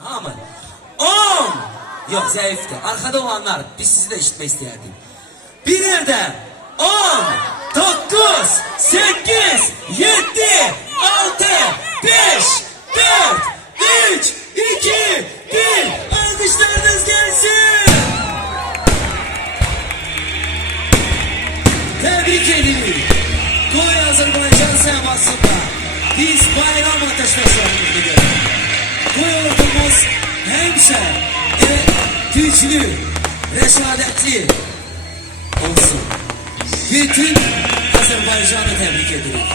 Aman. 10. Yok zayıftı. Arkada olanlar biz sizi de işitmek isterdik. Bir yerde 10, 9, 8, 7, 6, 5, 4, 3, 2, 1. Alkışlarınız gelsin. Tebrik ederim. Koy Azerbaycan semasında biz bayram ateşleşlerimizi görelim. Koy ordumuz hemşe güçlü, reşadetli olsun. Bütün Azerbaycan'ı tebrik ediyorum.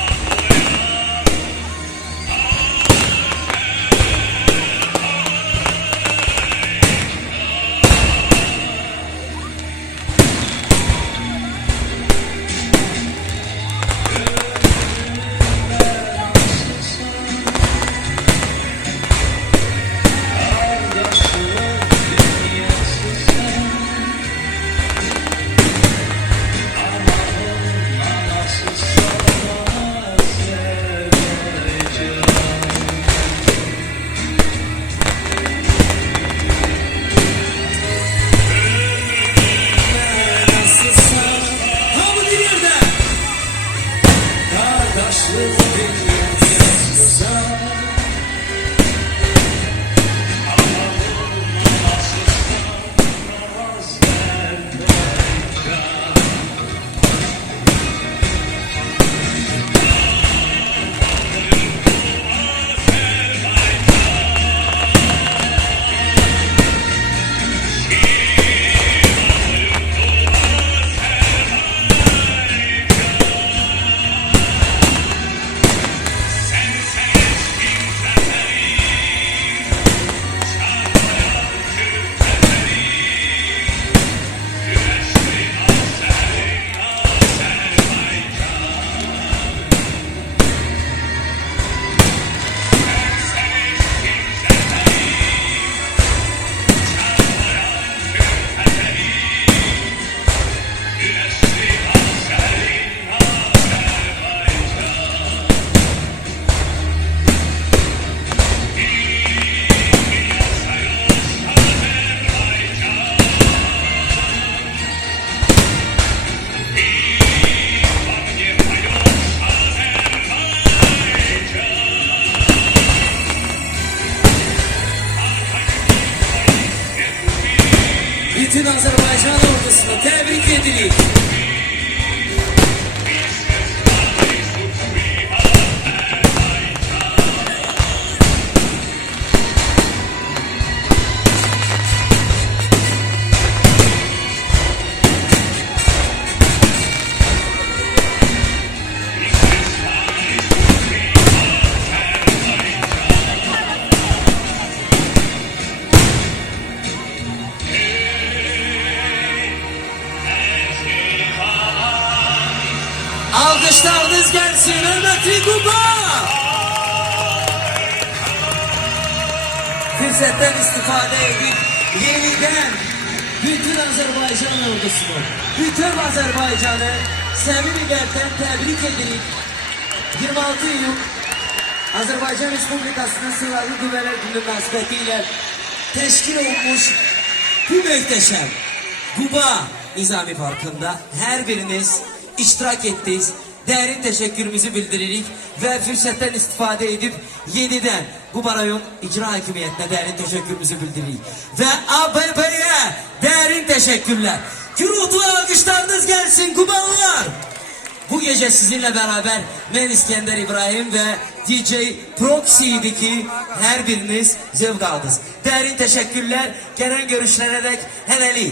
Bütün Azerbaycan ordusunu tebrik edilir. Alkışlarınız gelsin hürmetli Kuba. Fırsetten istifade edip yeniden bütün Azerbaycan ordusunu, bütün Azerbaycan'ı sevgi kalpten tebrik edilip 26 Eylül Azerbaycan Respublikası'nın Silahlı Qüvvələr Günü münasibətiyle teşkil olmuş bu muhteşem Kuba Nizami Parkı'nda her biriniz iştirak ettiniz. Derin teşekkürümüzü bildiririk ve fırsetten istifade edip yeniden Kuba Rayon İcra Hakimiyeti'ne derin teşekkürümüzü bildiririk. Ve ABP'ye derin teşekkürler. Gürültülü alkışlarınız gelsin Kubalılar. Bu gece sizinle beraber ben İskender İbrahim ve DJ Proxy'deki her biriniz zevk aldınız. Derin teşekkürler. Gelen görüşlere dek helali.